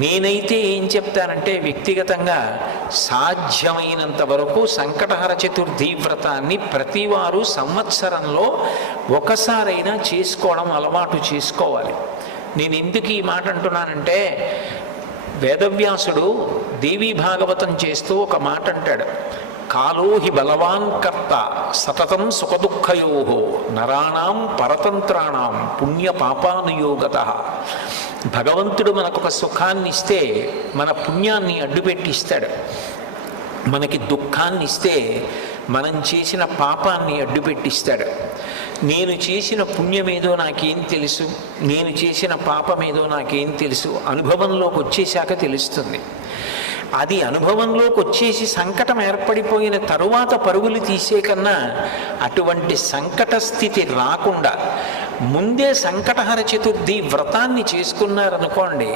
నేనైతే ఏం చెప్తానంటే వ్యక్తిగతంగా సాధ్యమైనంత వరకు సంకటహర చతుర్థి వ్రతాన్ని ప్రతివారు సంవత్సరంలో ఒకసారైనా చేసుకోవడం అలవాటు చేసుకోవాలి. నేను ఎందుకు ఈ మాట అంటున్నానంటే, వేదవ్యాసుడు దేవీ భాగవతం చేస్తూ ఒక మాట అంటాడు, కాలో హి బలవాన్ కర్త సతతం సుఖదుఃఖయో నరాణం పరతంత్రాణం పుణ్య పాపానుయోగత. భగవంతుడు మనకొక సుఖాన్ని ఇస్తే మన పుణ్యాన్ని అడ్డుపెట్టిస్తాడు, మనకి దుఃఖాన్ని ఇస్తే మనం చేసిన పాపాన్ని అడ్డుపెట్టిస్తాడు. నేను చేసిన పుణ్యమేదో నాకేం తెలుసు, నేను చేసిన పాపమేదో నాకేం తెలుసు, అనుభవంలోకి వచ్చేశాక తెలుస్తుంది. అది అనుభవంలోకి వచ్చేసి సంకటం ఏర్పడిపోయిన తరువాత పరుగులు తీసే కన్నా అటువంటి సంకట స్థితి రాకుండా ముందే సంకటహర చతుర్థి వ్రతాన్ని చేసుకున్నారనుకోండి,